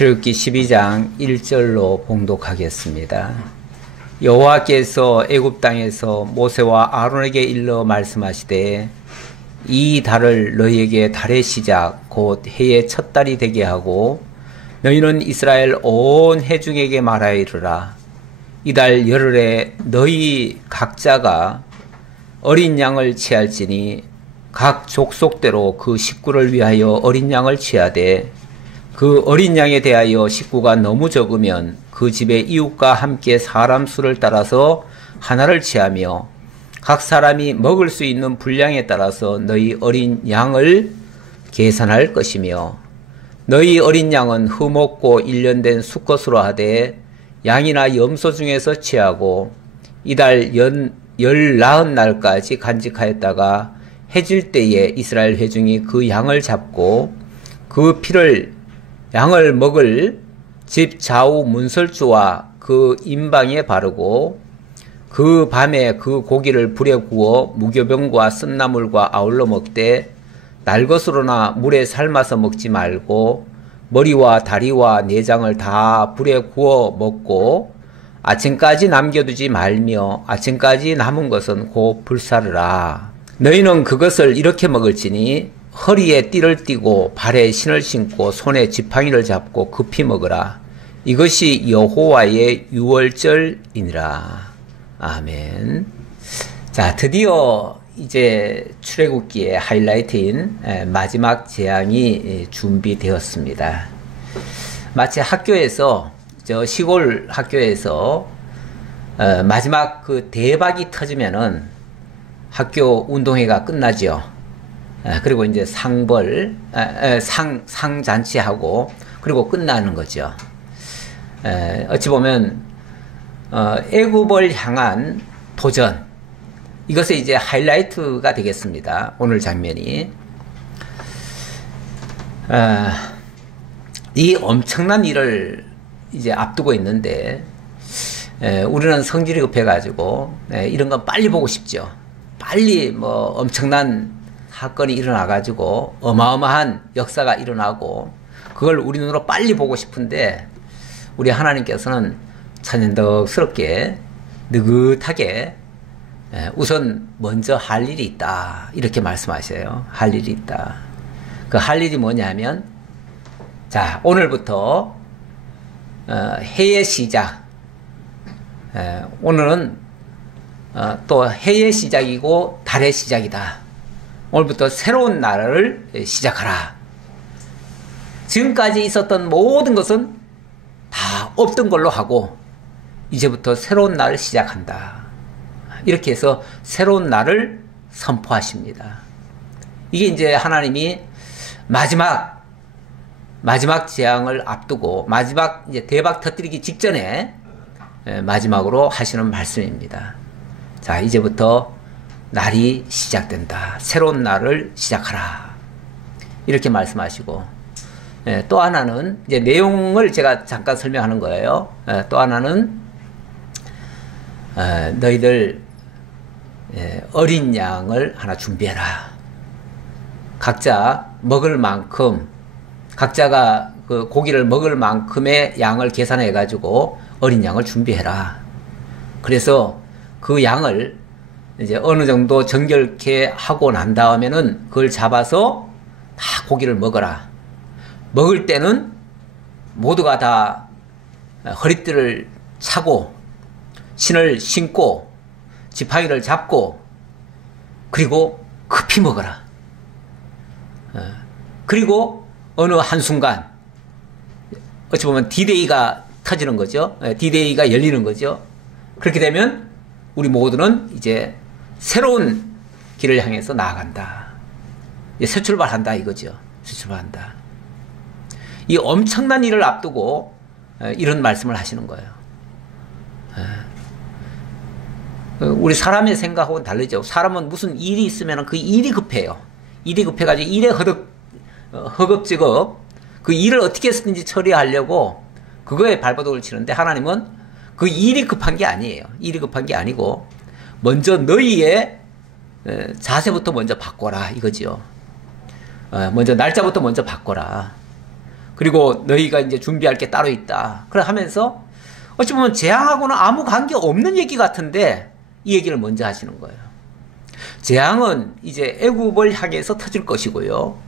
출애굽기 12장 1절로 봉독하겠습니다. 여호와께서 애굽 땅에서 모세와 아론에게 일러 말씀하시되 이 달을 너희에게 달의 시작 곧 해의 첫 달이 되게 하고 너희는 이스라엘 온 회중에게 말하여 이르라. 이달 열흘에 너희 각자가 어린 양을 취할지니 각 족속대로 그 식구를 위하여 어린 양을 취하되 그 어린 양에 대하여 식구가 너무 적으면 그 집의 이웃과 함께 사람 수를 따라서 하나를 취하며 각 사람이 먹을 수 있는 분량에 따라서 너희 어린 양을 계산할 것이며 너희 어린 양은 흠없고 일련된 수컷으로 하되 양이나 염소 중에서 취하고 이달 열나흔 날까지 간직하였다가 해질 때에 이스라엘 회중이 그 양을 잡고 그 피를 양을 먹을 집 좌우 문설주와 그 임방에 바르고 그 밤에 그 고기를 불에 구워 무교병과 쓴나물과 아울러 먹되 날 것으로나 물에 삶아서 먹지 말고 머리와 다리와 내장을 다 불에 구워 먹고 아침까지 남겨두지 말며 아침까지 남은 것은 곧 불사르라. 너희는 그것을 이렇게 먹을지니 허리에 띠를 띠고 발에 신을 신고 손에 지팡이를 잡고 급히 먹으라. 이것이 여호와의 유월절이니라. 아멘. 자, 드디어 이제 출애굽기의 하이라이트인 마지막 재앙이 준비되었습니다. 마치 학교에서 시골 학교에서 마지막 그 대박이 터지면은 학교 운동회가 끝나죠. 그리고 이제 상잔치하고 그리고 끝나는 거죠. 어찌 보면 애굽을 향한 도전, 이것이 이제 하이라이트가 되겠습니다. 오늘 장면이. 이 엄청난 일을 이제 앞두고 있는데 우리는 성질이 급해가지고 이런 건 빨리 보고 싶죠. 빨리 뭐 엄청난 사건이 일어나가지고 어마어마한 역사가 일어나고 그걸 우리 눈으로 빨리 보고 싶은데 우리 하나님께서는 천연덕스럽게 느긋하게 우선 먼저 할 일이 있다 이렇게 말씀하셔요. 할 일이 있다. 그 할 일이 뭐냐면 자, 오늘부터 해의 시작, 오늘은 또 해의 시작이고 달의 시작이다. 오늘부터 새로운 날을 시작하라. 지금까지 있었던 모든 것은 다 없던 걸로 하고 이제부터 새로운 날을 시작한다. 이렇게 해서 새로운 날을 선포하십니다. 이게 이제 하나님이 마지막 재앙을 앞두고 마지막 이제 대박 터뜨리기 직전에 마지막으로 하시는 말씀입니다. 자, 이제부터 날이 시작된다. 새로운 날을 시작하라. 이렇게 말씀하시고 또 하나는 이제 내용을 제가 잠깐 설명하는 거예요. 또 하나는 너희들 어린 양을 하나 준비해라. 각자 먹을 만큼 각자가 그 고기를 먹을 만큼의 양을 계산해 가지고 어린 양을 준비해라. 그래서 그 양을 이제 어느 정도 정결케 하고 난 다음에는 그걸 잡아서 다 고기를 먹어라. 먹을 때는 모두가 다 허리띠를 차고 신을 신고 지팡이를 잡고 그리고 급히 먹어라. 그리고 어느 한순간 어찌 보면 D-Day가 터지는 거죠. D-Day가 열리는 거죠. 그렇게 되면 우리 모두는 이제 새로운 길을 향해서 나아간다. 새 출발한다 이거죠. 새 출발한다. 이 엄청난 일을 앞두고 이런 말씀을 하시는 거예요. 우리 사람의 생각하고는 다르죠. 사람은 무슨 일이 있으면 그 일이 급해요. 일이 급해가지고 일에 허겁지겁 그 일을 어떻게 해서든지 처리하려고 그거에 발버둥을 치는데 하나님은 그 일이 급한 게 아니에요. 일이 급한 게 아니고 먼저 너희의 자세부터 먼저 바꿔라 이거지요. 먼저 날짜부터 먼저 바꿔라. 그리고 너희가 이제 준비할 게 따로 있다. 그래 하면서 어찌 보면 재앙하고는 아무 관계 없는 얘기 같은데 이 얘기를 먼저 하시는 거예요. 재앙은 이제 애굽을 향해서 터질 것이고요.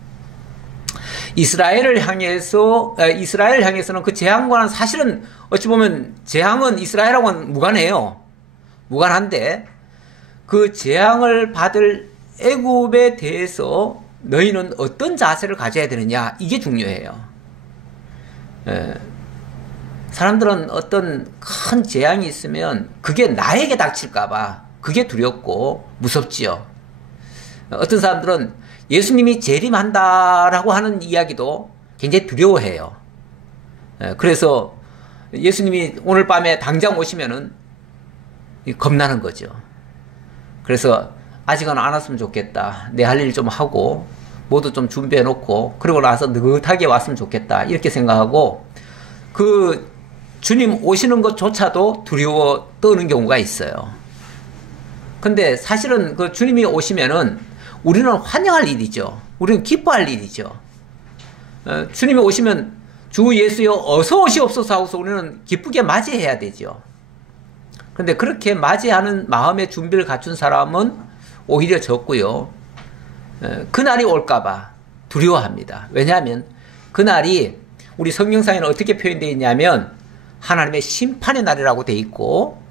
이스라엘 향해서는 그 재앙과는 사실은 어찌 보면 재앙은 이스라엘하고는 무관해요. 무관한데 그 재앙을 받을 애굽에 대해서 너희는 어떤 자세를 가져야 되느냐, 이게 중요해요. 사람들은 어떤 큰 재앙이 있으면 그게 나에게 닥칠까봐 그게 두렵고 무섭지요. 어떤 사람들은 예수님이 재림한다라고 하는 이야기도 굉장히 두려워해요. 그래서 예수님이 오늘 밤에 당장 오시면은 겁나는 거죠. 그래서 아직은 안 왔으면 좋겠다. 내 할 일 좀 하고 모두 좀 준비해 놓고 그러고 나서 느긋하게 왔으면 좋겠다. 이렇게 생각하고 그 주님 오시는 것조차도 두려워 떠는 경우가 있어요. 근데 사실은 그 주님이 오시면은 우리는 환영할 일이죠. 우리는 기뻐할 일이죠. 주님이 오시면 주 예수여 어서 오시옵소서 하고서 우리는 기쁘게 맞이해야 되죠. 근데 그렇게 맞이하는 마음의 준비를 갖춘 사람은 오히려 적고요. 그날이 올까봐 두려워합니다. 왜냐하면 그날이 우리 성경상에는 어떻게 표현되어 있냐면 하나님의 심판의 날이라고 되어 있고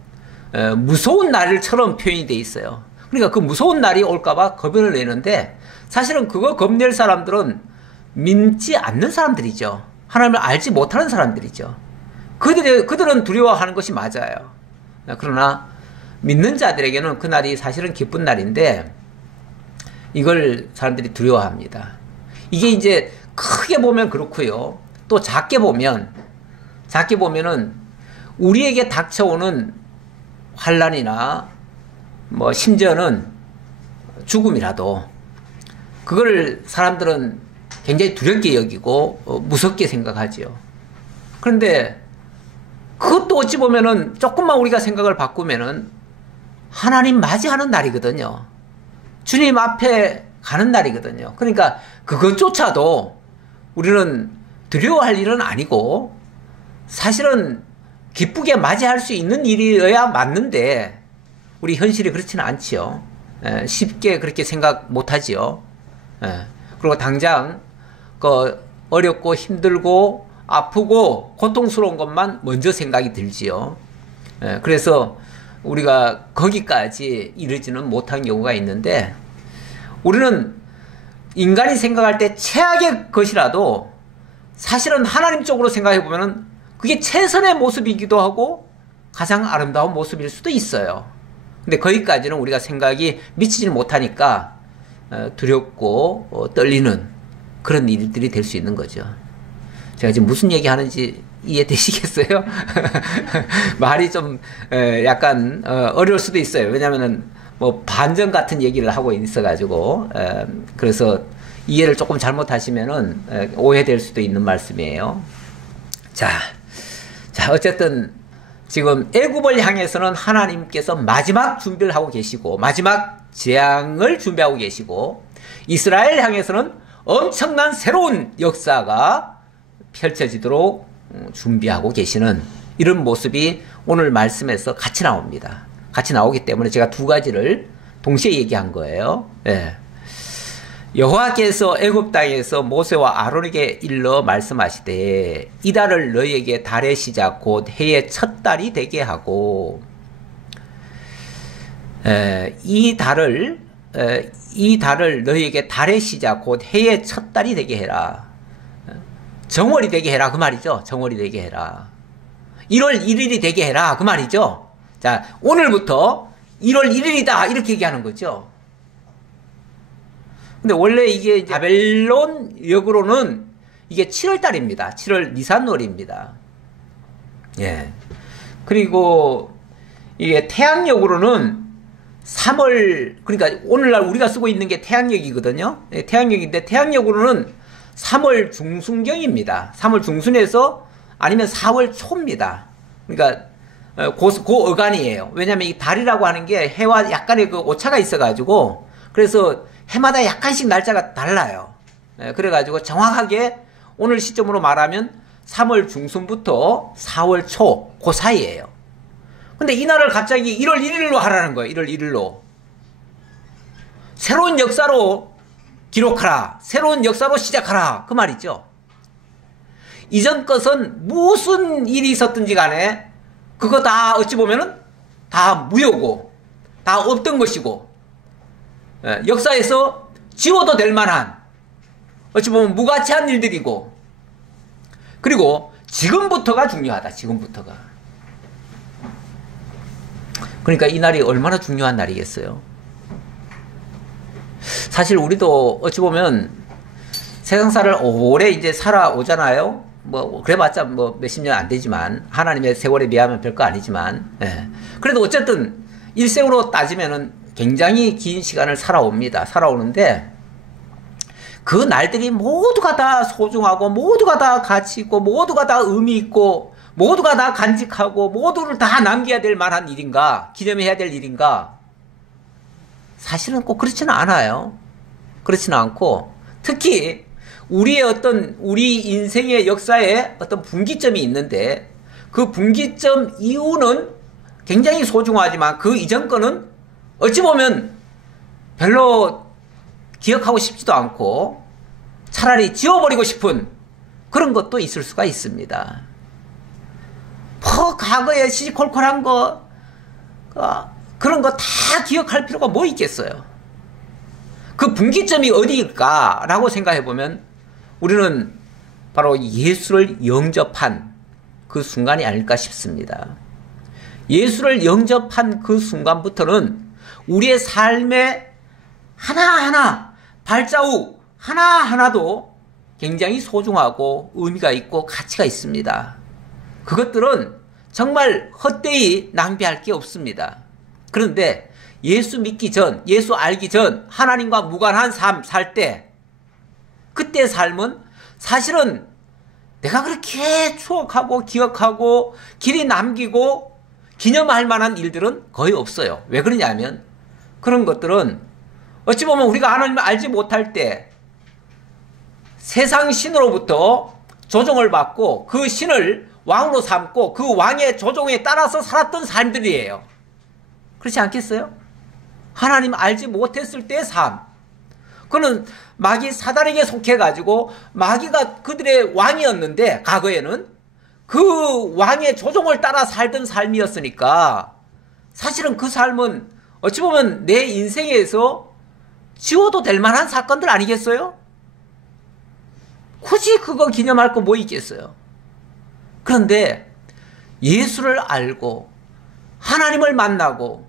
무서운 날처럼 표현이 되어 있어요. 그러니까 그 무서운 날이 올까봐 겁을 내는데 사실은 그거 겁낼 사람들은 믿지 않는 사람들이죠. 하나님을 알지 못하는 사람들이죠. 그들은 두려워하는 것이 맞아요. 그러나 믿는 자들에게는 그날이 사실은 기쁜 날인데 이걸 사람들이 두려워합니다. 이게 이제 크게 보면 그렇고요. 또 작게 보면은 우리에게 닥쳐오는 환난이나 뭐 심지어는 죽음이라도 그걸 사람들은 굉장히 두렵게 여기고 무섭게 생각하지요. 그런데 그것도 어찌 보면은 조금만 우리가 생각을 바꾸면은 하나님 맞이하는 날이거든요. 주님 앞에 가는 날이거든요. 그러니까 그것조차도 우리는 두려워할 일은 아니고 사실은 기쁘게 맞이할 수 있는 일이어야 맞는데 우리 현실이 그렇지는 않지요. 쉽게 그렇게 생각 못하지요. 그리고 당장 그 어렵고 힘들고 아프고 고통스러운 것만 먼저 생각이 들지요. 그래서 우리가 거기까지 이르지는 못한 경우가 있는데 우리는 인간이 생각할 때 최악의 것이라도 사실은 하나님 쪽으로 생각해 보면은 그게 최선의 모습이기도 하고 가장 아름다운 모습일 수도 있어요. 근데 거기까지는 우리가 생각이 미치지 못하니까 두렵고 떨리는 그런 일들이 될 수 있는 거죠. 제가 지금 무슨 얘기 하는지 이해되시겠어요? 말이 좀 약간 어려울 수도 있어요. 왜냐하면은 뭐 반전 같은 얘기를 하고 있어가지고 그래서 이해를 조금 잘못하시면은 오해될 수도 있는 말씀이에요. 자 어쨌든 지금 애굽을 향해서는 하나님께서 마지막 준비를 하고 계시고 마지막 재앙을 준비하고 계시고 이스라엘 향해서는 엄청난 새로운 역사가 펼쳐지도록 준비하고 계시는 이런 모습이 오늘 말씀에서 같이 나옵니다. 같이 나오기 때문에 제가 두 가지를 동시에 얘기한 거예요. 여호와께서 애굽 땅에서 모세와 아론에게 일러 말씀하시되 이달을 너희에게 달의 시작 곧 해의 첫 달이 되게 하고 이 달을 너희에게 달의 시작 곧 해의 첫 달이 되게 해라. 정월이 되게 해라 그 말이죠. 정월이 되게 해라. 1월 1일이 되게 해라 그 말이죠. 자, 오늘부터 1월 1일이다 이렇게 얘기하는 거죠. 근데 원래 이게 바벨론 역으로는 이게 7월달입니다. 7월 니산월입니다. 예. 그리고 이게 태양역으로는 3월, 그러니까 오늘날 우리가 쓰고 있는 게 태양역이거든요. 예, 태양역인데 태양역으로는 3월 중순경입니다. 3월 중순에서 아니면 4월 초입니다. 그러니까 그 어간이에요. 왜냐하면 이 달이라고 하는 게 해와 약간의 그 오차가 있어가지고 그래서 해마다 약간씩 날짜가 달라요. 그래가지고 정확하게 오늘 시점으로 말하면 3월 중순부터 4월 초, 그 사이예요. 근데 이날을 갑자기 1월 1일로 하라는 거예요. 1월 1일로. 새로운 역사로 기록하라. 새로운 역사로 시작하라. 그 말이죠. 이전 것은 무슨 일이 있었든지 간에 그거 다 어찌 보면은 다 무효고 다 없던 것이고 역사에서 지워도 될 만한 어찌 보면 무가치한 일들이고 그리고 지금부터가 중요하다. 지금부터가. 그러니까 이 날이 얼마나 중요한 날이겠어요. 사실 우리도 어찌 보면 세상사를 오래 이제 살아오잖아요. 뭐 그래봤자 뭐 몇십 년 안 되지만 하나님의 세월에 비하면 별거 아니지만 그래도 어쨌든 일생으로 따지면은 굉장히 긴 시간을 살아오는데 그 날들이 모두가 다 소중하고 모두가 다 가치 있고 모두가 다 의미 있고 모두가 다 간직하고 모두를 다 남겨야 될 만한 일인가 기념해야 될 일인가 사실은 꼭 그렇지는 않아요. 그렇지는 않고 특히 우리 인생의 역사에 어떤 분기점이 있는데 그 분기점 이후는 굉장히 소중하지만 그 이전 거는 어찌 보면 별로 기억하고 싶지도 않고 차라리 지워버리고 싶은 그런 것도 있을 수가 있습니다. 뭐 과거에 시시콜콜한 거 그런 거 다 기억할 필요가 뭐 있겠어요. 그 분기점이 어디일까라고 생각해 보면 우리는 바로 예수를 영접한 그 순간이 아닐까 싶습니다. 예수를 영접한 그 순간부터는 우리의 삶의 하나하나 발자국 하나하나도 굉장히 소중하고 의미가 있고 가치가 있습니다. 그것들은 정말 헛되이 낭비할 게 없습니다. 그런데 예수 믿기 전, 예수 알기 전 하나님과 무관한 삶 살 때 그때 삶은 사실은 내가 그렇게 추억하고 기억하고 길이 남기고 기념할 만한 일들은 거의 없어요. 왜 그러냐면 그런 것들은 어찌 보면 우리가 하나님을 알지 못할 때 세상 신으로부터 조종을 받고 그 신을 왕으로 삼고 그 왕의 조종에 따라서 살았던 삶들이에요. 그렇지 않겠어요? 하나님 알지 못했을 때의 삶. 그는 마귀 사단에게 속해가지고 마귀가 그들의 왕이었는데 과거에는 그 왕의 조종을 따라 살던 삶이었으니까 사실은 그 삶은 어찌 보면 내 인생에서 지워도 될 만한 사건들 아니겠어요? 굳이 그거 기념할 거 뭐 있겠어요? 그런데 예수를 알고 하나님을 만나고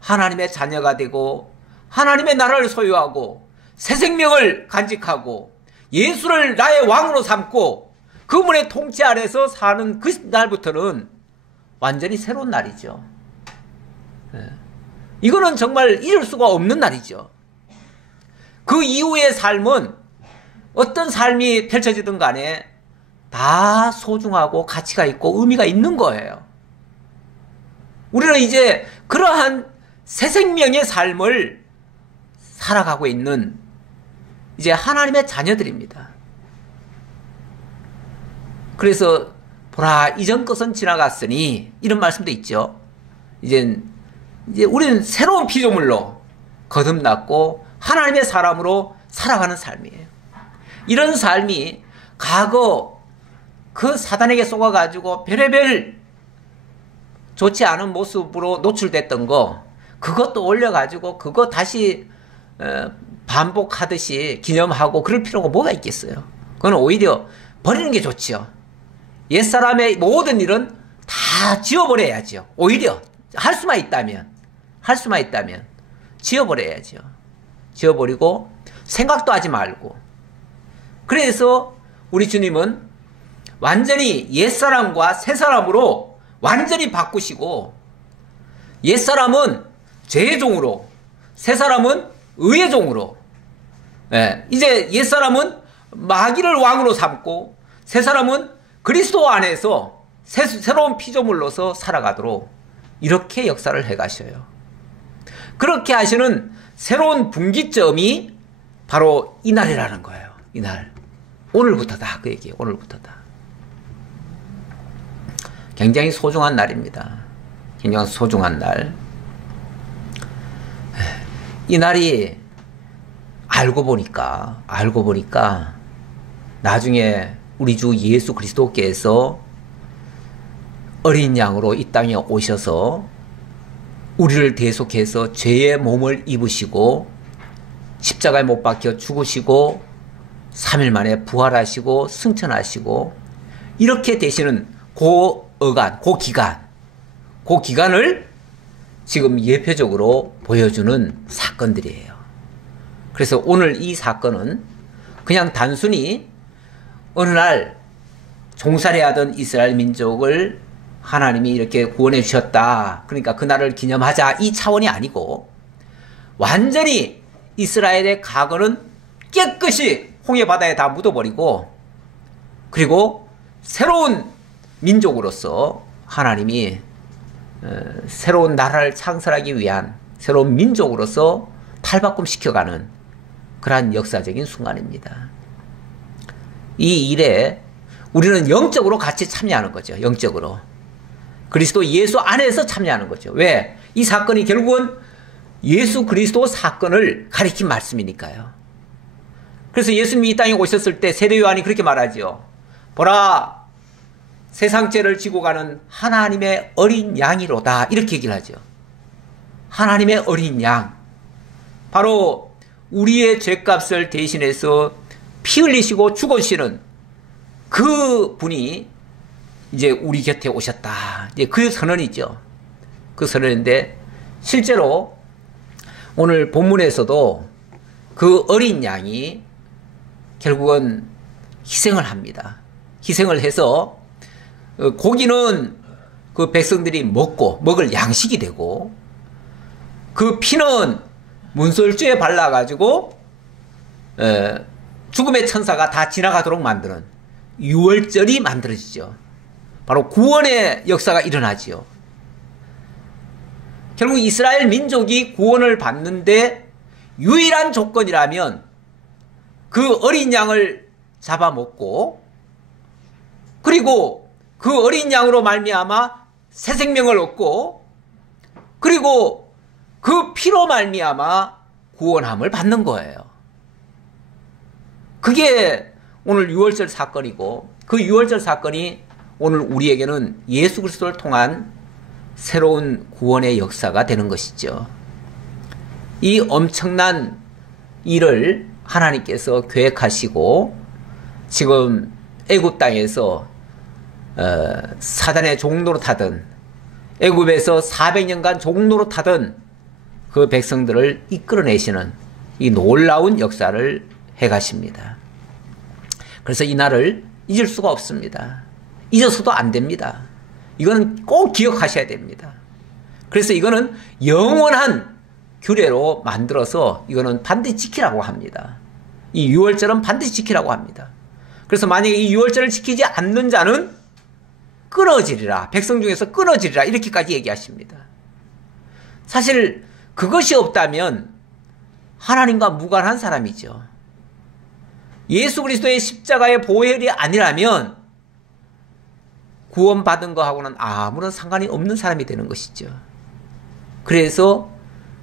하나님의 자녀가 되고 하나님의 나라를 소유하고 새 생명을 간직하고 예수를 나의 왕으로 삼고 그분의 통치 아래서 사는 그 날부터는 완전히 새로운 날이죠. 이거는 정말 잊을 수가 없는 날이죠. 그 이후의 삶은 어떤 삶이 펼쳐지든 간에 다 소중하고 가치가 있고 의미가 있는 거예요. 우리는 이제 그러한 새 생명의 삶을 살아가고 있는 이제 하나님의 자녀들입니다. 그래서 보라 이전 것은 지나갔으니 이런 말씀도 있죠. 이제 우리는 새로운 피조물로 거듭났고 하나님의 사람으로 살아가는 삶이에요. 이런 삶이 과거 그 사단에게 속아가지고 별의별 좋지 않은 모습으로 노출됐던 거 그것도 올려가지고 그거 다시 반복하듯이 기념하고 그럴 필요가 뭐가 있겠어요. 그건 오히려 버리는 게 좋지요. 옛사람의 모든 일은 다 지워버려야죠. 오히려 할 수만 있다면 지워버려야죠. 지워버리고 생각도 하지 말고. 그래서 우리 주님은 완전히 옛사람과 새사람으로 완전히 바꾸시고 옛사람은 죄의 종으로 새사람은 의의 종으로 이제 옛사람은 마귀를 왕으로 삼고 새사람은 그리스도 안에서 새로운 피조물로서 살아가도록 이렇게 역사를 해가셔요. 그렇게 하시는 새로운 분기점이 바로 이날이라는 거예요. 이날. 오늘부터다. 그 얘기예요. 오늘부터다. 굉장히 소중한 날입니다. 굉장히 소중한 날. 이 날이 알고 보니까 나중에 우리 주 예수 그리스도께서 어린 양으로 이 땅에 오셔서 우리를 대속해서 죄의 몸을 입으시고 십자가에 못 박혀 죽으시고 3일 만에 부활하시고 승천하시고 이렇게 되시는 그 기간을 지금 예표적으로 보여주는 사건들이에요. 그래서 오늘 이 사건은 그냥 단순히 어느 날 종살이하던 이스라엘 민족을 하나님이 이렇게 구원해 주셨다. 그러니까 그날을 기념하자 이 차원이 아니고 완전히 이스라엘의 과거는 깨끗이 홍해바다에 다 묻어버리고 그리고 새로운 민족으로서 하나님이 새로운 나라를 창설하기 위한 새로운 민족으로서 탈바꿈시켜가는 그러한 역사적인 순간입니다. 이 일에 우리는 영적으로 같이 참여하는 거죠. 영적으로. 그리스도 예수 안에서 참여하는 거죠. 왜? 이 사건이 결국은 예수 그리스도 사건을 가리킨 말씀이니까요. 그래서 예수님이 이 땅에 오셨을 때 세례 요한이 그렇게 말하죠. 보라, 세상 죄를 지고 가는 하나님의 어린 양이로다. 이렇게 얘기를 하죠. 하나님의 어린 양. 바로 우리의 죄값을 대신해서 피 흘리시고 죽으시는 그 분이 이제 우리 곁에 오셨다. 이제 그 선언이죠. 그 선언인데 실제로 오늘 본문에서도 그 어린 양이 결국은 희생을 합니다. 희생을 해서 고기는 그 백성들이 먹을 양식이 되고 그 피는 문설주에 발라가지고 죽음의 천사가 다 지나가도록 만드는 유월절이 만들어지죠. 바로 구원의 역사가 일어나지요. 결국 이스라엘 민족이 구원을 받는데 유일한 조건이라면 그 어린 양을 잡아먹고 그리고 그 어린 양으로 말미암아 새 생명을 얻고 그리고 그 피로 말미암아 구원함을 받는 거예요. 그게 오늘 유월절 사건이고 그 유월절 사건이 오늘 우리에게는 예수 그리스도를 통한 새로운 구원의 역사가 되는 것이죠. 이 엄청난 일을 하나님께서 계획하시고 지금 애굽 땅에서 사단의 종로로 타던 애굽에서 400년간 종로로 타던 그 백성들을 이끌어내시는 이 놀라운 역사를 해가십니다. 그래서 이 날을 잊을 수가 없습니다. 잊어서도 안 됩니다. 이거는 꼭 기억하셔야 됩니다. 그래서 이거는 영원한 규례로 만들어서 이거는 반드시 지키라고 합니다. 이 유월절은 반드시 지키라고 합니다. 그래서 만약에 이 유월절을 지키지 않는 자는 끊어지리라. 백성 중에서 끊어지리라. 이렇게까지 얘기하십니다. 사실 그것이 없다면 하나님과 무관한 사람이죠. 예수 그리스도의 십자가의 보혈이 아니라면 구원받은 거하고는 아무런 상관이 없는 사람이 되는 것이죠. 그래서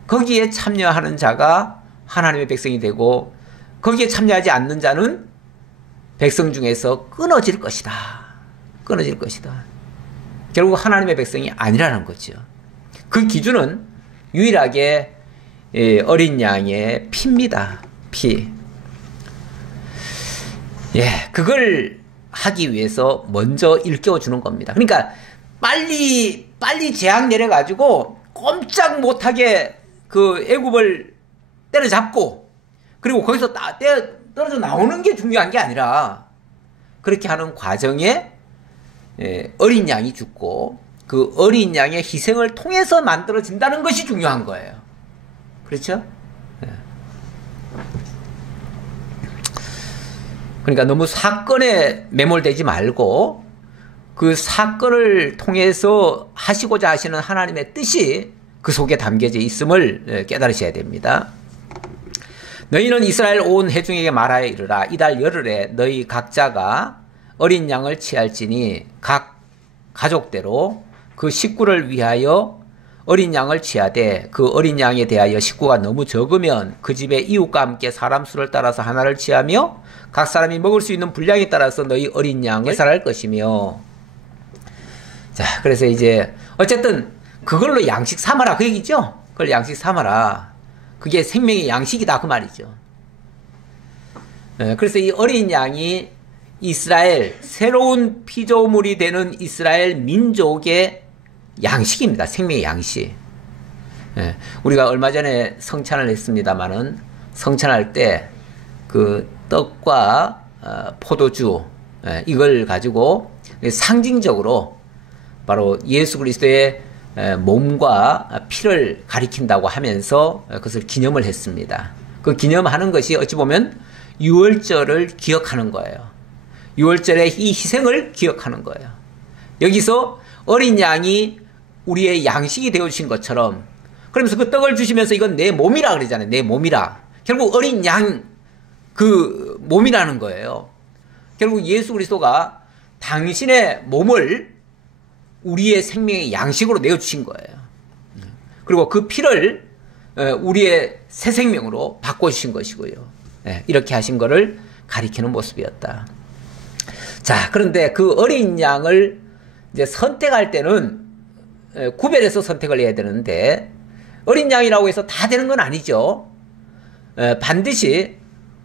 거기에 참여하는 자가 하나님의 백성이 되고 거기에 참여하지 않는 자는 백성 중에서 끊어질 것이다. 끊어질 것이다. 결국 하나님의 백성이 아니라는 거죠. 그 기준은 유일하게 어린 양의 피입니다. 피. 그걸 하기 위해서 먼저 일깨워 주는 겁니다. 그러니까 빨리 재앙 내려가지고 꼼짝 못하게 그 애굽을 때려잡고 그리고 거기서 떨어져 나오는 게 중요한 게 아니라 그렇게 하는 과정에 어린 양이 죽고 그 어린 양의 희생을 통해서 만들어진다는 것이 중요한 거예요. 그렇죠? 그러니까 너무 사건에 매몰되지 말고 그 사건을 통해서 하시고자 하시는 하나님의 뜻이 그 속에 담겨져 있음을 깨달으셔야 됩니다. 너희는 이스라엘 온 회중에게 말하여 이르라. 이달 열흘에 너희 각자가 어린 양을 취할지니 각 가족대로 그 식구를 위하여 어린 양을 취하되 그 어린 양에 대하여 식구가 너무 적으면 그 집의 이웃과 함께 사람 수를 따라서 하나를 취하며 각 사람이 먹을 수 있는 분량에 따라서 너희 어린 양을 계산할 것이며. 자, 그래서 이제 어쨌든 그걸로 양식 삼아라 그 얘기죠. 그걸 양식 삼아라. 그게 생명의 양식이다 그 말이죠. 그래서 이 어린 양이 이스라엘 새로운 피조물이 되는 이스라엘 민족의 양식입니다. 생명의 양식. 우리가 얼마 전에 성찬을 했습니다마는 성찬할 때 그 떡과 포도주 이걸 가지고 상징적으로 바로 예수 그리스도의 몸과 피를 가리킨다고 하면서 그것을 기념을 했습니다. 그 기념하는 것이 어찌 보면 유월절을 기억하는 거예요. 유월절의 이 희생을 기억하는 거예요. 여기서 어린 양이 우리의 양식이 되어주신 것처럼 그러면서 그 떡을 주시면서 이건 내 몸이라 그러잖아요. 내 몸이라. 결국 어린 양 그 몸이라는 거예요. 결국 예수 그리스도가 당신의 몸을 우리의 생명의 양식으로 내어주신 거예요. 그리고 그 피를 우리의 새 생명으로 바꿔주신 것이고요. 이렇게 하신 것을 가리키는 모습이었다. 자, 그런데 그 어린 양을 이제 선택할 때는 구별해서 선택을 해야 되는데 어린 양이라고 해서 다 되는 건 아니죠. 반드시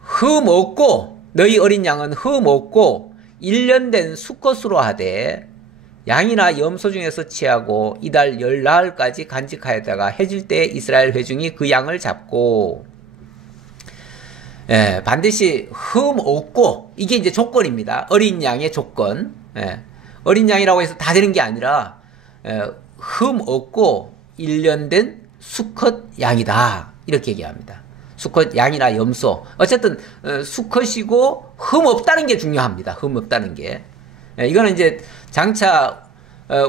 흠없고 너희 어린 양은 흠없고 1년 된 수컷으로 하되 양이나 염소 중에서 취하고 이달 열나흘까지 간직하였다가 해질 때 이스라엘 회중이 그 양을 잡고 반드시 흠없고 이게 이제 조건입니다. 어린 양의 조건. 어린 양이라고 해서 다 되는 게 아니라 흠없고 1년 된 수컷 양이다 이렇게 얘기합니다. 수컷 양이나 염소 어쨌든 수컷이고 흠없다는 게 중요합니다. 흠없다는 게 이거는 이제 장차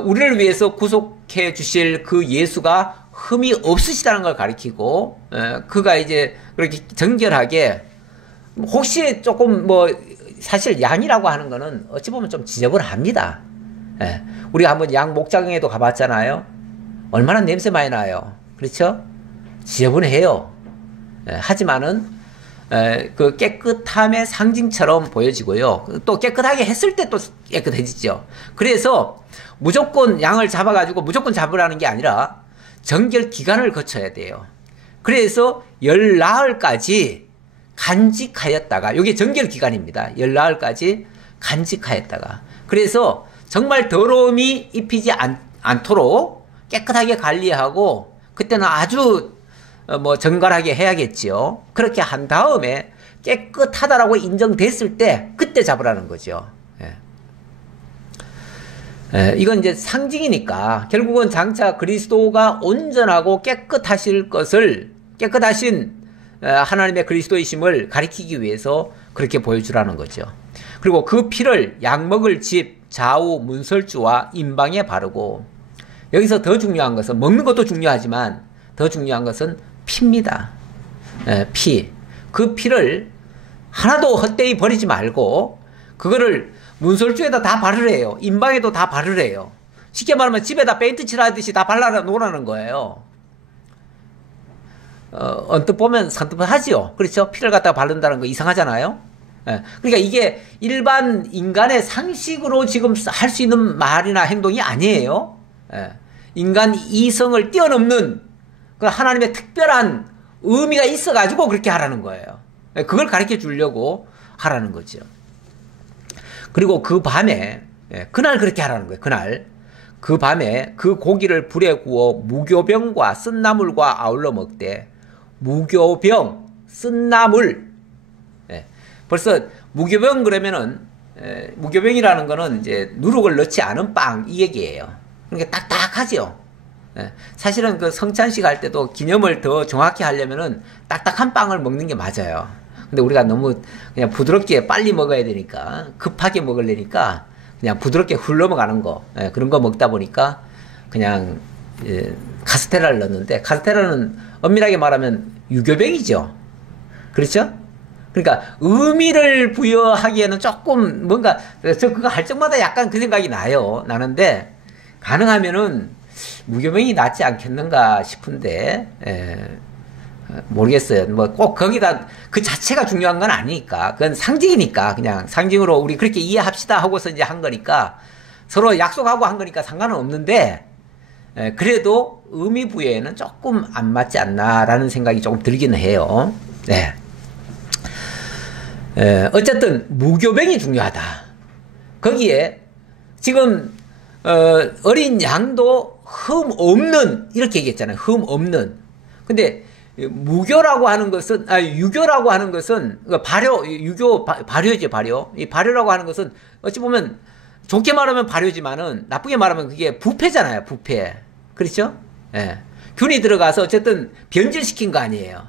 우리를 위해서 구속해 주실 그 예수가 흠이 없으시다는 걸 가리키고 그가 이제 그렇게 정결하게 혹시 조금 뭐 사실 양이라고 하는 거는 어찌 보면 좀 지저분합니다. 우리가 한번 양 목장에도 가봤잖아요. 얼마나 냄새 많이 나요. 그렇죠? 지저분해요. 하지만은 그 깨끗함의 상징처럼 보여지고요. 또 깨끗하게 했을 때 또 깨끗해지죠. 그래서 무조건 양을 잡아가지고 무조건 잡으라는 게 아니라 정결 기간을 거쳐야 돼요. 그래서 열나흘까지 간직하였다가 이게 정결 기간입니다. 열나흘까지 간직하였다가 그래서 정말 더러움이 입히지 않도록 깨끗하게 관리하고 그때는 아주 정갈하게 해야겠지요. 그렇게 한 다음에 깨끗하다라고 인정됐을 때 그때 잡으라는 거죠. 이건 이제 상징이니까 결국은 장차 그리스도가 온전하고 깨끗하실 것을 깨끗하신 하나님의 그리스도이심을 가리키기 위해서 그렇게 보여주라는 거죠. 그리고 그 피를 양 먹을 집 좌우 문설주와 임방에 바르고 여기서 더 중요한 것은 먹는 것도 중요하지만 더 중요한 것은 피입니다. 피. 그 피를 하나도 헛되이 버리지 말고 그거를 문설주에다 다 바르래요. 임방에도 다 바르래요. 쉽게 말하면 집에다 페인트 칠하듯이 다 발라 놓으라는 거예요. 언뜻 보면 산뜻하지요. 그렇죠? 피를 갖다가 바른다는 거 이상하잖아요. 그러니까 이게 일반 인간의 상식으로 지금 할 수 있는 말이나 행동이 아니에요. 인간 이성을 뛰어넘는 그 하나님의 특별한 의미가 있어가지고 그렇게 하라는 거예요. 그걸 가르쳐 주려고 하라는 거죠. 그리고 그 밤에, 그날 그렇게 하라는 거예요. 그날. 그 밤에 그 고기를 불에 구워 무교병과 쓴나물과 아울러 먹되, 무교병, 쓴나물. 벌써 무교병 그러면은, 무교병이라는 거는 이제 누룩을 넣지 않은 빵, 이 얘기예요. 그러니까 딱딱하죠. 사실은 그 성찬식 할 때도 기념을 더 정확히 하려면은 딱딱한 빵을 먹는 게 맞아요. 근데 우리가 너무 그냥 부드럽게 빨리 먹어야 되니까 급하게 먹으려니까 그냥 부드럽게 흘러가는 거 그런 거 먹다 보니까 그냥 카스테라를 넣었는데 카스테라는 엄밀하게 말하면 유교병이죠. 그렇죠? 그러니까 의미를 부여하기에는 조금 뭔가 저 그거 할 적마다 약간 그 생각이 나는데 가능하면은 무교병이 낫지 않겠는가 싶은데 모르겠어요. 뭐 꼭 거기다 그 자체가 중요한 건 아니니까 그건 상징이니까 그냥 상징으로 우리 그렇게 이해합시다 하고서 이제 한 거니까 서로 약속하고 한 거니까 상관은 없는데 그래도 의미 부여에는 조금 안 맞지 않나라는 생각이 조금 들기는 해요. 네. 어쨌든 무교병이 중요하다. 거기에 지금 어린 양도 흠 없는 이렇게 얘기했잖아요. 흠 없는. 근데 무교라고 하는 것은 유교라고 하는 것은 발효죠, 발효. 이 발효라고 하는 것은 어찌 보면 좋게 말하면 발효지만은 나쁘게 말하면 그게 부패잖아요, 부패. 그렇죠? 예. 균이 들어가서 어쨌든 변질시킨 거 아니에요.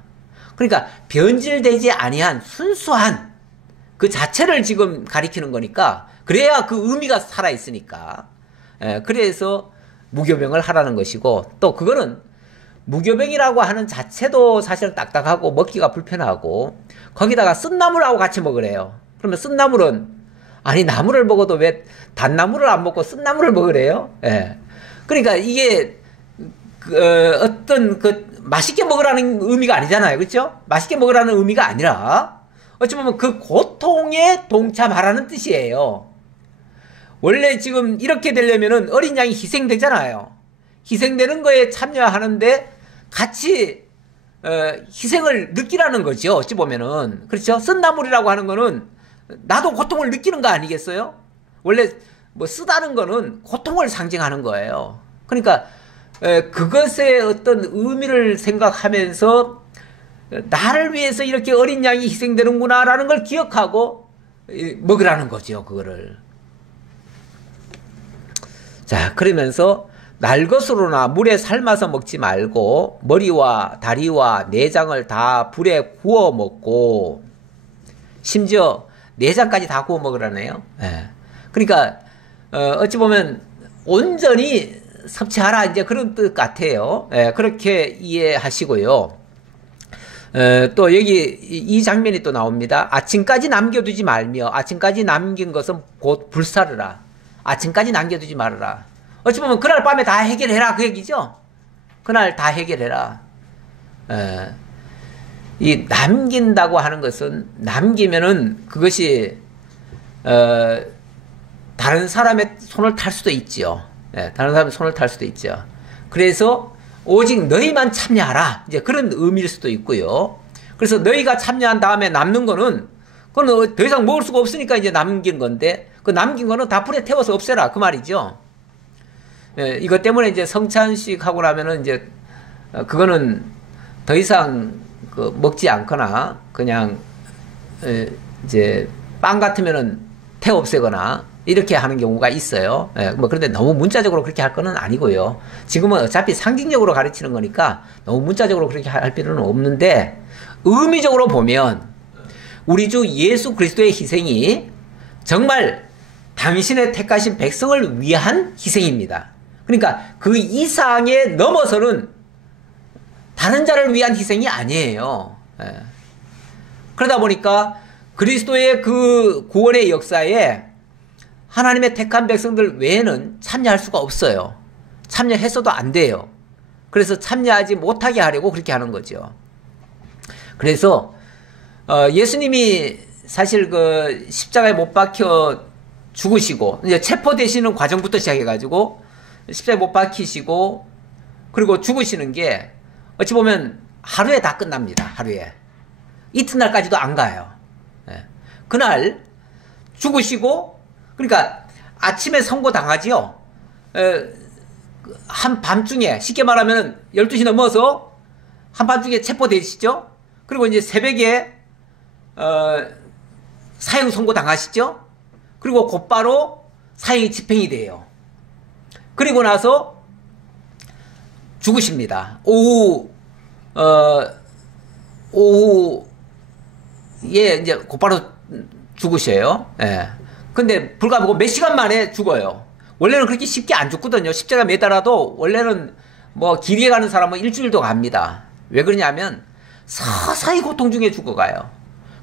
그러니까 변질되지 아니한 순수한 그 자체를 지금 가리키는 거니까 그래야 그 의미가 살아있으니까 그래서 무교병을 하라는 것이고 또 그거는 무교병이라고 하는 자체도 사실은 딱딱하고 먹기가 불편하고 거기다가 쓴나물하고 같이 먹으래요. 그러면 쓴나물은 아니 나물을 먹어도 왜 단나물을 안 먹고 쓴나물을 먹으래요? 그러니까 이게 어떤 맛있게 먹으라는 의미가 아니잖아요. 그렇죠? 맛있게 먹으라는 의미가 아니라 어찌 보면 그 고통에 동참하라는 뜻이에요. 원래 지금 이렇게 되려면은 어린 양이 희생되잖아요. 희생되는 거에 참여하는데 같이 희생을 느끼라는 거죠. 어찌 보면은. 그렇죠? 쓴나물이라고 하는 거는 나도 고통을 느끼는 거 아니겠어요? 원래 뭐 쓰다는 거는 고통을 상징하는 거예요. 그러니까 그것의 어떤 의미를 생각하면서 나를 위해서 이렇게 어린 양이 희생되는구나 라는 걸 기억하고 먹으라는 거죠. 그거를. 자, 그러면서 날것으로나 물에 삶아서 먹지 말고 머리와 다리와 내장을 다 불에 구워 먹고 심지어 내장까지 다 구워 먹으라네요. 그러니까 어찌 보면 온전히 섭취하라 이제 그런 뜻 같아요. 그렇게 이해하시고요. 또 여기 이 장면이 또 나옵니다. 아침까지 남겨두지 말며 아침까지 남긴 것은 곧 불사르라. 아침까지 남겨두지 말아라. 어찌 보면 그날 밤에 다 해결해라 그 얘기죠. 그날 다 해결해라. 이 남긴다고 하는 것은 남기면은 그것이 다른 사람의 손을 탈 수도 있죠. 다른 사람의 손을 탈 수도 있죠. 그래서 오직 너희만 참여하라. 이제 그런 의미일 수도 있고요. 그래서 너희가 참여한 다음에 남는 거는 그건 더 이상 먹을 수가 없으니까 이제 남긴 건데 그 남긴 거는 다 불에 태워서 없애라 그 말이죠. 이것 때문에 이제 성찬식 하고 나면은 이제 그거는 더 이상 먹지 않거나 그냥 이제 빵 같으면은 태워 없애거나 이렇게 하는 경우가 있어요. 뭐 그런데 너무 문자적으로 그렇게 할 거는 아니고요. 지금은 어차피 상징적으로 가르치는 거니까 너무 문자적으로 그렇게 할 필요는 없는데 의미적으로 보면 우리 주 예수 그리스도의 희생이 정말 당신의 택하신 백성을 위한 희생입니다. 그러니까 그 이상에 넘어서는 다른 자를 위한 희생이 아니에요. 그러다 보니까 그리스도의 그 구원의 역사에 하나님의 택한 백성들 외에는 참여할 수가 없어요. 참여했어도 안 돼요. 그래서 참여하지 못하게 하려고 그렇게 하는 거죠. 그래서 예수님이 사실 그 십자가에 못 박혀 죽으시고 이제 체포되시는 과정부터 시작해가지고 십자가에 못 박히시고 그리고 죽으시는 게 어찌 보면 하루에 다 끝납니다. 하루에. 이튿날까지도 안 가요. 그날 죽으시고 그러니까 아침에 선고당하지요. 한밤중에 쉽게 말하면 12시 넘어서 한밤중에 체포되시죠. 그리고 이제 새벽에 사형 선고당하시죠. 그리고 곧바로 사형이 집행이 돼요. 그리고 나서 죽으십니다. 오후에 이제 곧바로 죽으셔요. 근데 불과 몇 시간 만에 죽어요. 원래는 그렇게 쉽게 안 죽거든요. 십자가 매달아도 원래는 뭐 길게 가는 사람은 일주일도 갑니다. 왜 그러냐면 서서히 고통 중에 죽어가요.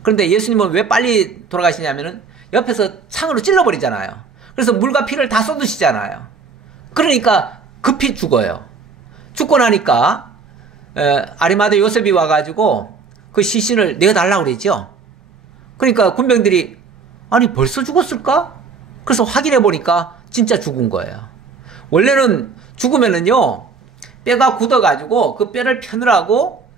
그런데 예수님은 왜 빨리 돌아가시냐면은 옆에서 창으로 찔러버리잖아요. 그래서 물과 피를 다 쏟으시잖아요. 그러니까 급히 죽어요. 죽고 나니까 아리마대 요셉이 와가지고 그 시신을 내어달라고 그랬죠. 그러니까 군병들이 아니 벌써 죽었을까? 그래서 확인해 보니까 진짜 죽은 거예요. 원래는 죽으면은요 뼈가 굳어가지고 그 뼈를 펴느라고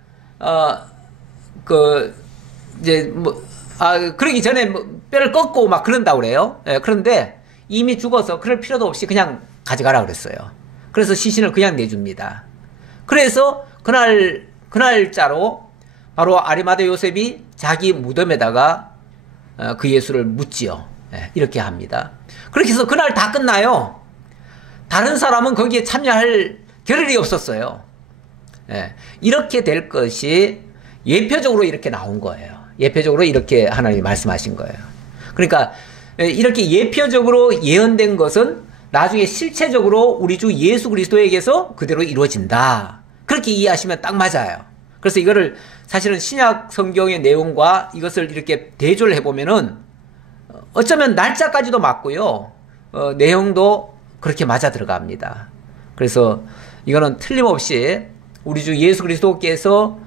그러기 전에 뭐 뼈를 꺾고 막 그런다고 그래요. 그런데 이미 죽어서 그럴 필요도 없이 그냥 가져가라 그랬어요. 그래서 시신을 그냥 내줍니다. 그래서 그날짜로 바로 아리마대 요셉이 자기 무덤에다가 그 예수를 묻지요. 이렇게 합니다. 그렇게 해서 그날 다 끝나요. 다른 사람은 거기에 참여할 겨를이 없었어요. 이렇게 될 것이 예표적으로 이렇게 나온 거예요. 예표적으로 이렇게 하나님이 말씀하신 거예요. 그러니까 이렇게 예표적으로 예언된 것은 나중에 실체적으로 우리 주 예수 그리스도에게서 그대로 이루어진다. 그렇게 이해하시면 딱 맞아요. 그래서 이거를 사실은 신약 성경의 내용과 이것을 이렇게 대조를 해보면은 어쩌면 날짜까지도 맞고요. 내용도 그렇게 맞아 들어갑니다. 그래서 이거는 틀림없이 우리 주 예수 그리스도께서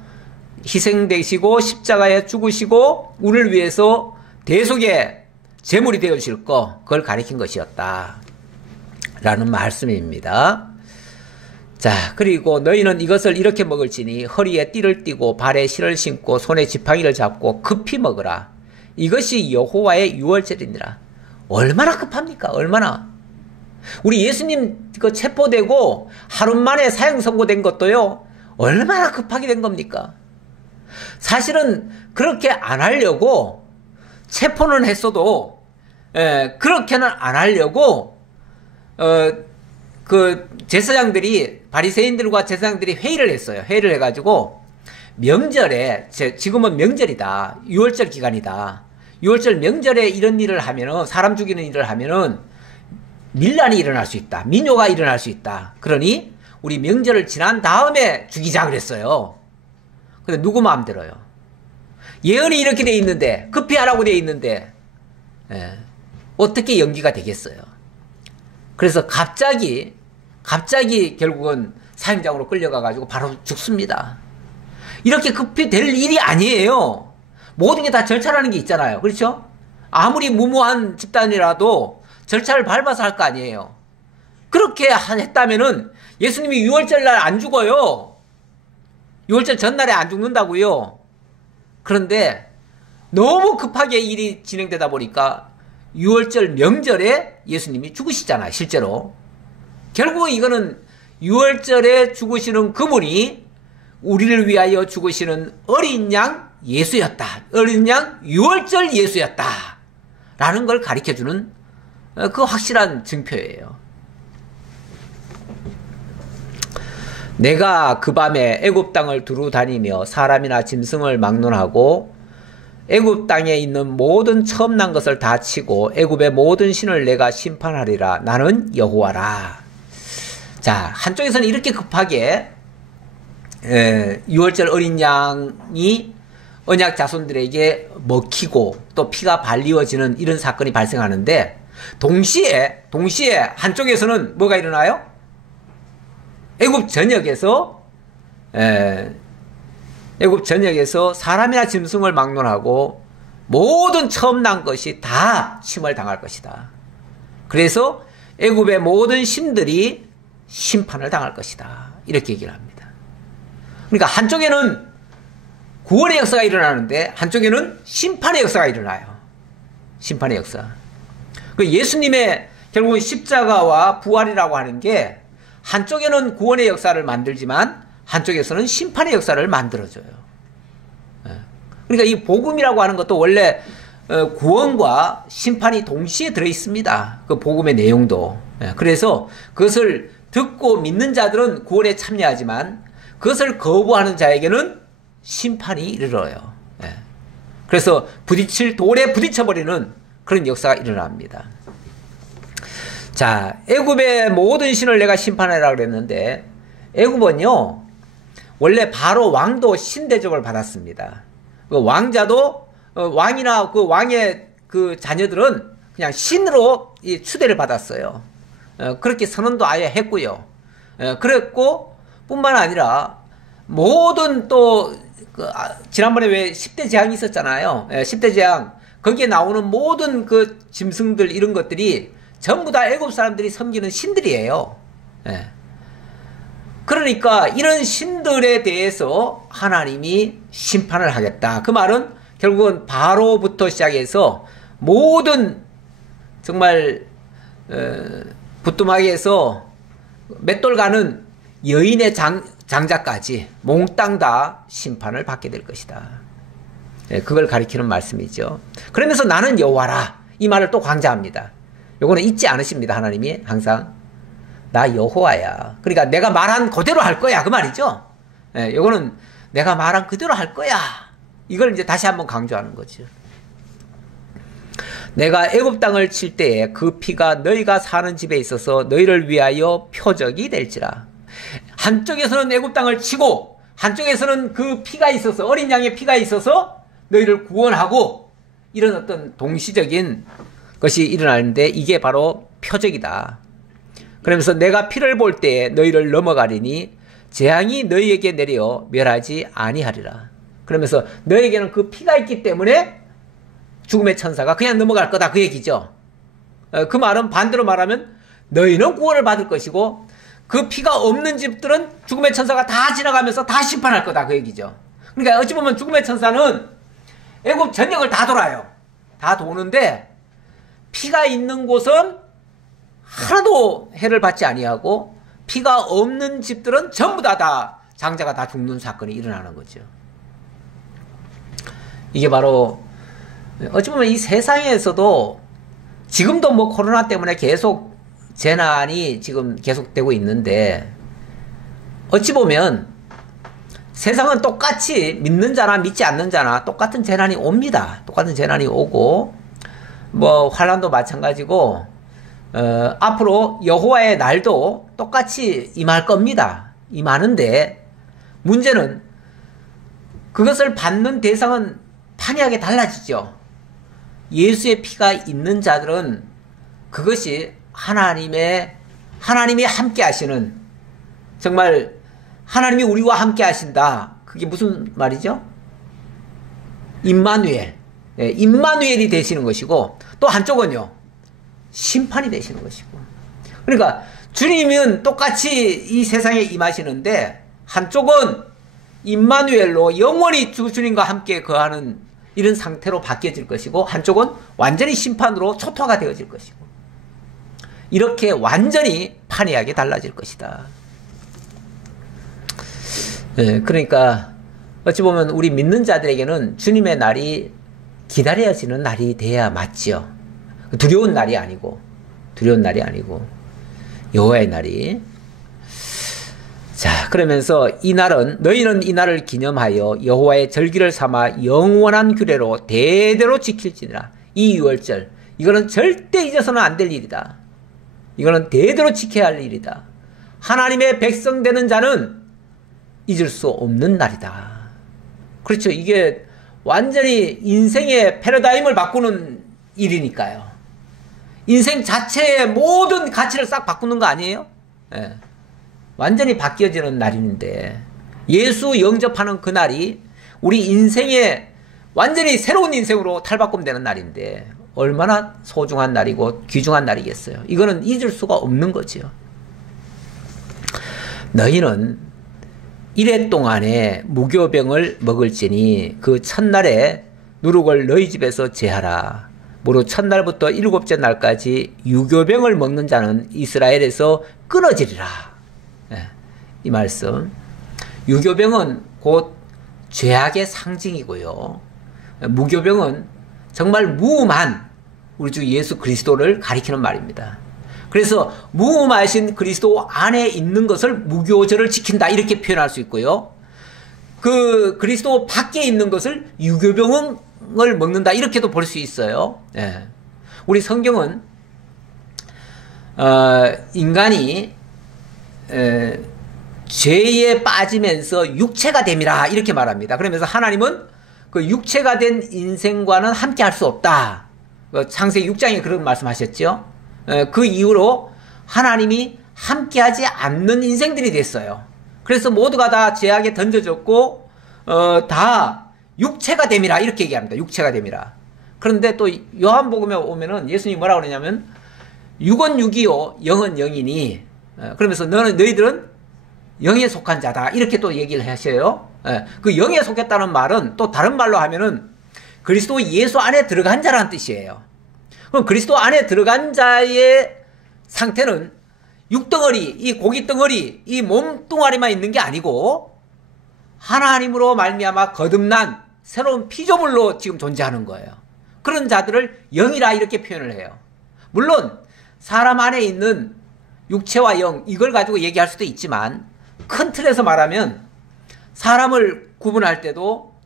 희생되시고 십자가에 죽으시고 우리를 위해서 대속의 제물이 되어 주실 거, 그걸 가리킨 것이었다 라는 말씀입니다. 자, 그리고 너희는 이것을 이렇게 먹을지니 허리에 띠를 띠고 발에 실을 신고 손에 지팡이를 잡고 급히 먹으라. 이것이 여호와의 유월절이니라. 얼마나 급합니까? 얼마나. 우리 예수님 그 체포되고 하루 만에 사형 선고된 것도요, 얼마나 급하게 된 겁니까? 사실은 그렇게 안 하려고 체포는 했어도 그렇게는 안 하려고 그 제사장들이, 바리새인들과 제사장들이 회의를 했어요. 회의를 해가지고 명절에, 지금은 명절이다, 유월절 기간이다, 유월절 명절에 이런 일을 하면은, 사람 죽이는 일을 하면은 밀란이 일어날 수 있다, 민요가 일어날 수 있다. 그러니 우리 명절을 지난 다음에 죽이자 그랬어요. 근데 누구 마음대로요? 예언이 이렇게 돼 있는데, 급히 하라고 돼 있는데 어떻게 연기가 되겠어요? 그래서 갑자기 결국은 사형장으로 끌려가가지고 바로 죽습니다. 이렇게 급히 될 일이 아니에요. 모든 게 다 절차라는 게 있잖아요. 그렇죠? 아무리 무모한 집단이라도 절차를 밟아서 할 거 아니에요. 그렇게 했다면은 예수님이 유월절날 안 죽어요. 유월절 전날에 안 죽는다고요. 그런데 너무 급하게 일이 진행되다 보니까 유월절 명절에 예수님이 죽으시잖아요. 실제로. 결국 이거는 유월절에 죽으시는 그분이 우리를 위하여 죽으시는 어린 양 예수였다. 어린 양 유월절 예수였다. 라는 걸 가르쳐주는 그 확실한 증표예요. 내가 그 밤에 애굽 땅을 두루 다니며 사람이나 짐승을 막론하고 애굽 땅에 있는 모든 처음 난 것을 다 치고 애굽의 모든 신을 내가 심판하리라. 나는 여호와라. 자, 한쪽에서는 이렇게 급하게 유월절 어린 양이 언약 자손들에게 먹히고 또 피가 발리워지는 이런 사건이 발생하는데, 동시에 한쪽에서는 뭐가 일어나요? 애굽 전역에서 사람이나 짐승을 막론하고 모든 처음 난 것이 다 침을 당할 것이다. 그래서 애굽의 모든 신들이 심판을 당할 것이다. 이렇게 얘기를 합니다. 그러니까 한쪽에는 구원의 역사가 일어나는데 한쪽에는 심판의 역사가 일어나요. 심판의 역사. 예수님의 결국은 십자가와 부활이라고 하는 게 한쪽에는 구원의 역사를 만들지만 한쪽에서는 심판의 역사를 만들어줘요. 그러니까 이 복음이라고 하는 것도 원래 구원과 심판이 동시에 들어있습니다. 그 복음의 내용도. 그래서 그것을 듣고 믿는 자들은 구원에 참여하지만 그것을 거부하는 자에게는 심판이 이르러요. 그래서 돌에 부딪혀버리는 그런 역사가 일어납니다. 자, 애굽의 모든 신을 내가 심판하라 그랬는데, 애굽은요 원래 바로 왕도 신 대접을 받았습니다. 그 왕자도 왕이나 그 왕의 그 자녀들은 그냥 신으로 이 추대를 받았어요. 그렇게 선언도 아예 했고요. 그랬고 뿐만 아니라 모든 또 지난번에 왜 10대 재앙이 있었잖아요. 10대 재앙 거기에 나오는 모든 그 짐승들 이런 것들이 전부 다 애굽 사람들이 섬기는 신들이에요. 그러니까 이런 신들에 대해서 하나님이 심판을 하겠다. 그 말은 결국은 바로부터 시작해서 모든 정말 부뚜막에서 맷돌 가는 여인의 장자까지 몽땅 다 심판을 받게 될 것이다. 그걸 가리키는 말씀이죠. 그러면서 나는 여호와라 이 말을 또 강조합니다. 요거는 잊지 않으십니다. 하나님이 항상 나 여호와야. 그러니까 내가 말한 그대로 할 거야 그 말이죠. 요거는 내가 말한 그대로 할 거야. 이걸 이제 다시 한번 강조하는 거죠. 내가 애굽 땅을 칠 때에 그 피가 너희가 사는 집에 있어서 너희를 위하여 표적이 될지라. 한쪽에서는 애굽 땅을 치고 한쪽에서는 그 피가 있어서 어린 양의 피가 있어서 너희를 구원하고 이런 어떤 동시적인 것이 일어나는데 이게 바로 표적이다. 그러면서 내가 피를 볼 때에 너희를 넘어가리니 재앙이 너희에게 내려 멸하지 아니하리라. 그러면서 너희에게는 그 피가 있기 때문에 죽음의 천사가 그냥 넘어갈 거다 그 얘기죠. 그 말은 반대로 말하면 너희는 구원을 받을 것이고 그 피가 없는 집들은 죽음의 천사가 다 지나가면서 다 심판할 거다 그 얘기죠. 그러니까 어찌 보면 죽음의 천사는 애굽 전역을 다 돌아요. 다 도는데 피가 있는 곳은 하나도 해를 받지 아니하고 피가 없는 집들은 전부 다 장자가 다 죽는 사건이 일어나는 거죠. 이게 바로 어찌 보면 이 세상에서도 지금도 뭐 코로나 때문에 계속 재난이 지금 계속되고 있는데 어찌 보면 세상은 똑같이 믿는 자나 믿지 않는 자나 똑같은 재난이 옵니다. 똑같은 재난이 오고 뭐 환란도 마찬가지고 앞으로 여호와의 날도 똑같이 임할 겁니다. 임하는데 문제는 그것을 받는 대상은 판이하게 달라지죠. 예수의 피가 있는 자들은 그것이 하나님이 함께 하시는 정말 하나님이 우리와 함께 하신다. 그게 무슨 말이죠? 임마누엘. 임마누엘이 되시는 것이고 또 한쪽은요. 심판이 되시는 것이고. 그러니까 주님은 똑같이 이 세상에 임하시는데 한쪽은 임마누엘로 영원히 주님과 함께 거하는 이런 상태로 바뀌어질 것이고 한쪽은 완전히 심판으로 초토화가 되어질 것이고 이렇게 완전히 판이하게 달라질 것이다. 그러니까 어찌 보면 우리 믿는 자들에게는 주님의 날이 기다려지는 날이 돼야 맞지요. 두려운 날이 아니고 여호와의 날이. 자, 그러면서 이 날은 너희는 이 날을 기념하여 여호와의 절기를 삼아 영원한 규례로 대대로 지킬지니라. 이 유월절 이거는 절대 잊어서는 안 될 일이다. 이거는 대대로 지켜야 할 일이다. 하나님의 백성 되는 자는 잊을 수 없는 날이다. 그렇죠. 이게 완전히 인생의 패러다임을 바꾸는 일이니까요. 인생 자체의 모든 가치를 싹 바꾸는 거 아니에요? 네. 완전히 바뀌어지는 날인데 예수 영접하는 그 날이 우리 인생의 완전히 새로운 인생으로 탈바꿈되는 날인데 얼마나 소중한 날이고 귀중한 날이겠어요. 이거는 잊을 수가 없는 거죠. 너희는 이래 동안에 무교병을 먹을지니 그 첫날에 누룩을 너희 집에서 제하라. 무릇 첫날부터 일곱째 날까지 유교병을 먹는 자는 이스라엘에서 끊어지리라. 이 말씀. 유교병은 곧 죄악의 상징이고요. 무교병은 정말 무음한 우리 주 예수 그리스도를 가리키는 말입니다. 그래서 무음하신 그리스도 안에 있는 것을 무교절을 지킨다 이렇게 표현할 수 있고요. 그 그리스도 밖에 있는 것을 유교병을 먹는다 이렇게도 볼 수 있어요. 우리 성경은 인간이 죄에 빠지면서 육체가 됨이라 이렇게 말합니다. 그러면서 하나님은 그 육체가 된 인생과는 함께 할 수 없다. 창세기 6장에 그런 말씀하셨죠. 그 이후로 하나님이 함께하지 않는 인생들이 됐어요. 그래서 모두가 다 죄악에 던져졌고 다 육체가 됨이라 이렇게 얘기합니다. 육체가 됨이라. 그런데 또 요한복음에 오면은 예수님이 뭐라고 그러냐면 육은 육이요 영은 영이니 그러면서 너희들은 영에 속한 자다 이렇게 또 얘기를 하셔요. 그 영에 속했다는 말은 또 다른 말로 하면은 그리스도 예수 안에 들어간 자라는 뜻이에요. 그럼 그리스도 안에 들어간 자의 상태는 육덩어리, 이 고기덩어리, 이 몸뚱아리만 있는 게 아니고 하나님으로 말미암아 거듭난 새로운 피조물로 지금 존재하는 거예요. 그런 자들을 영이라 이렇게 표현을 해요. 물론 사람 안에 있는 육체와 영 이걸 가지고 얘기할 수도 있지만 큰 틀에서 말하면 사람을 구분할 때도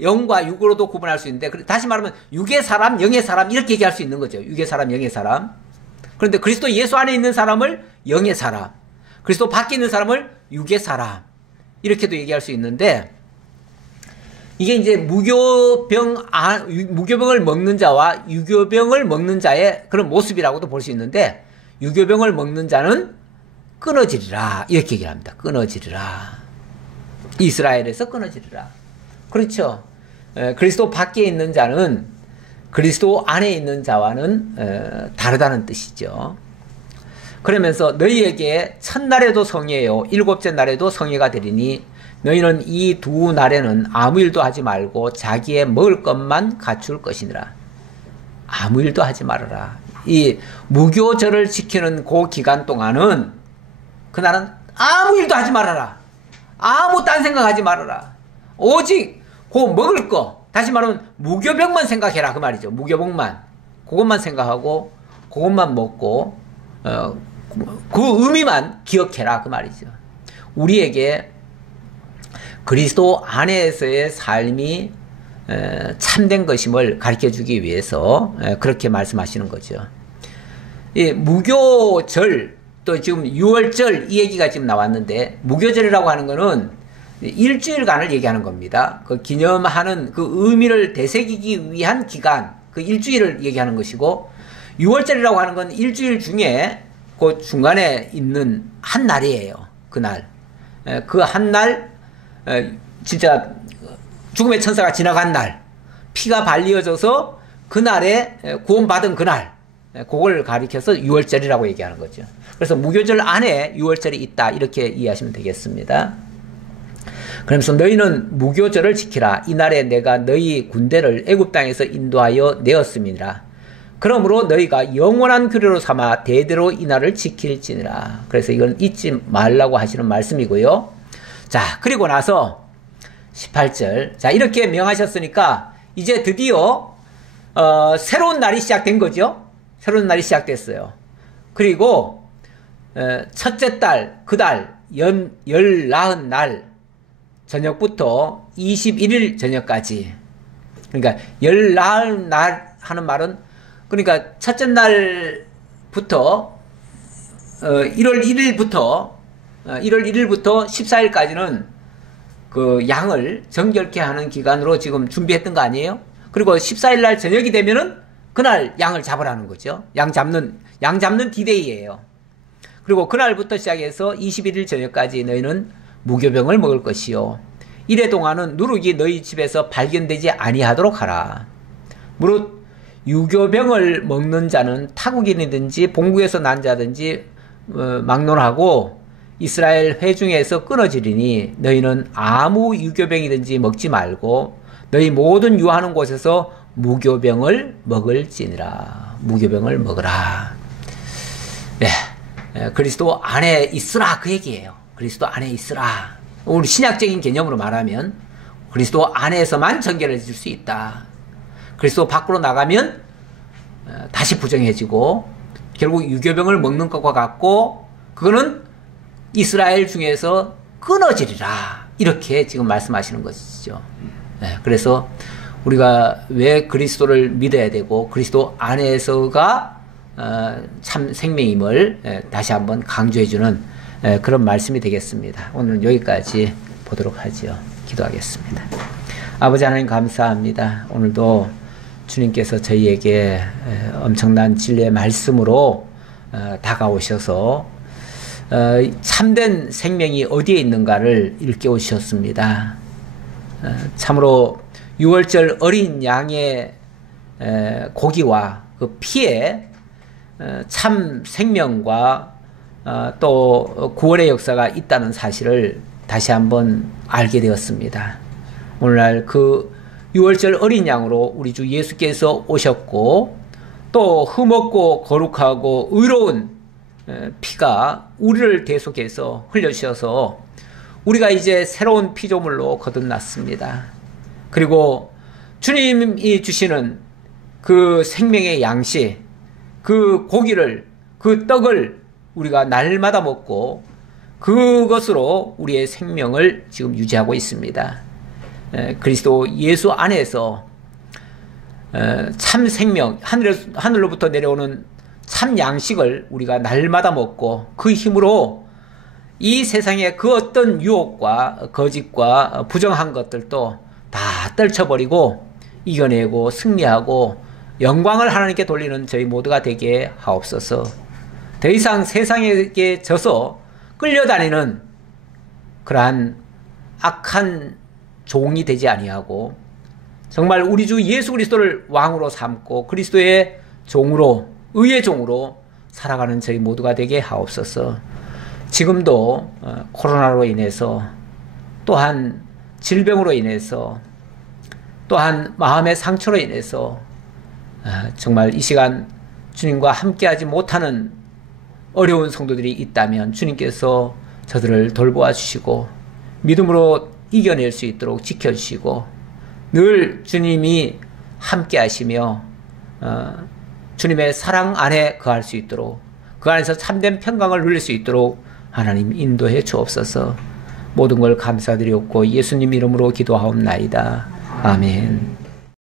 영과 육으로도 구분할 수 있는데 다시 말하면 육의 사람, 영의 사람 이렇게 얘기할 수 있는 거죠. 육의 사람, 영의 사람. 그런데 그리스도 예수 안에 있는 사람을 영의 사람, 그리스도 밖에 있는 사람을 육의 사람 이렇게도 얘기할 수 있는데 이게 이제 무교병을 먹는 자와 유교병을 먹는 자의 그런 모습이라고도 볼 수 있는데 유교병을 먹는 자는 끊어지리라 이렇게 얘기를 합니다. 끊어지리라. 이스라엘에서 끊어지리라. 그렇죠. 그리스도 밖에 있는 자는 그리스도 안에 있는 자와는 다르다는 뜻이죠. 그러면서 너희에게 첫날에도 성회요 일곱째 날에도 성회가 되리니 너희는 이 두 날에는 아무 일도 하지 말고 자기의 먹을 것만 갖출 것이니라. 아무 일도 하지 말아라. 이 무교절을 지키는 그 기간 동안은 그날은 아무 일도 하지 말아라. 아무 딴 생각하지 말아라. 오직 그 먹을 거 다시 말하면 무교병만 생각해라 그 말이죠. 무교병만 그것만 생각하고 그것만 먹고 그 의미만 기억해라 그 말이죠. 우리에게 그리스도 안에서의 삶이 참된 것임을 가르쳐주기 위해서 그렇게 말씀하시는 거죠. 이 무교절 또 지금 6월절 이 얘기가 지금 나왔는데 무교절이라고 하는 거는 일주일간을 얘기하는 겁니다. 그 기념하는 그 의미를 되새기기 위한 기간 그 일주일을 얘기하는 것이고 6월절이라고 하는 건 일주일 중에 그 중간에 있는 한 날이에요. 그날 그 한 날 진짜 죽음의 천사가 지나간 날 피가 발리어져서 그날에 구원받은 그날 그걸 가리켜서 6월절이라고 얘기하는 거죠. 그래서 무교절 안에 6월절이 있다 이렇게 이해하시면 되겠습니다. 그러면서 너희는 무교절을 지키라. 이날에 내가 너희 군대를 애굽 땅에서 인도하여 내었음이니라. 그러므로 너희가 영원한 규례로 삼아 대대로 이날을 지킬지니라. 그래서 이건 잊지 말라고 하시는 말씀이고요. 자, 그리고 나서 18절. 자, 이렇게 명하셨으니까 이제 드디어 새로운 날이 시작된 거죠. 새로운 날이 시작됐어요. 그리고 첫째 달, 그달 열나흔 날 저녁부터 21일 저녁까지 그러니까 열나흔 날 하는 말은 그러니까 첫째 날부터 1월 1일부터 14일까지는 그 양을 정결케 하는 기간으로 지금 준비했던 거 아니에요? 그리고 14일 날 저녁이 되면은 그날 양을 잡으라는 거죠. 양 잡는 디데이예요. 그리고 그날부터 시작해서 21일 저녁까지 너희는 무교병을 먹을 것이요. 이래 동안은 누룩이 너희 집에서 발견되지 아니하도록 하라. 무릇 유교병을 먹는 자는 타국인이든지 본국에서 난 자든지 막론하고 이스라엘 회중에서 끊어지리니 너희는 아무 유교병이든지 먹지 말고 너희 모든 유하는 곳에서 무교병을 먹을지니라. 무교병을 먹으라. 네, 그리스도 안에 있으라 그 얘기예요. 그리스도 안에 있으라. 우리 신약적인 개념으로 말하면 그리스도 안에서만 정결해질 수 있다. 그리스도 밖으로 나가면 다시 부정해지고 결국 유교병을 먹는 것과 같고 그거는 이스라엘 중에서 끊어지리라. 이렇게 지금 말씀하시는 것이죠. 네, 그래서 우리가 왜 그리스도를 믿어야 되고 그리스도 안에서가 참 생명임을 다시 한번 강조해주는 그런 말씀이 되겠습니다. 오늘 여기까지 보도록 하죠. 기도하겠습니다. 아버지 하나님 감사합니다. 오늘도 주님께서 저희에게 엄청난 진리의 말씀으로 다가오셔서 참된 생명이 어디에 있는가를 일깨우셨습니다. 참으로 유월절 어린 양의 고기와 그 피에 참 생명과 또 구원의 역사가 있다는 사실을 다시 한번 알게 되었습니다. 오늘날 그 유월절 어린 양으로 우리 주 예수께서 오셨고 또 흠없고 거룩하고 의로운 피가 우리를 대속해서 흘려주셔서 우리가 이제 새로운 피조물로 거듭났습니다. 그리고 주님이 주시는 그 생명의 양식, 그 고기를, 그 떡을 우리가 날마다 먹고 그것으로 우리의 생명을 지금 유지하고 있습니다. 그리스도 예수 안에서 참 생명, 하늘로부터 내려오는 참 양식을 우리가 날마다 먹고 그 힘으로 이 세상의 그 어떤 유혹과 거짓과 부정한 것들도 다 떨쳐버리고 이겨내고 승리하고 영광을 하나님께 돌리는 저희 모두가 되게 하옵소서. 더 이상 세상에게 져서 끌려다니는 그러한 악한 종이 되지 아니하고 정말 우리 주 예수 그리스도를 왕으로 삼고 그리스도의 종으로, 의의 종으로 살아가는 저희 모두가 되게 하옵소서. 지금도 코로나로 인해서 또한 질병으로 인해서 또한 마음의 상처로 인해서 정말 이 시간 주님과 함께하지 못하는 어려운 성도들이 있다면 주님께서 저들을 돌보아 주시고 믿음으로 이겨낼 수 있도록 지켜주시고 늘 주님이 함께하시며 주님의 사랑 안에 거할 수 있도록 그 안에서 참된 평강을 누릴 수 있도록 하나님 인도해 주옵소서. 모든 걸 감사드리옵고 예수님 이름으로 기도하옵나이다. 아멘.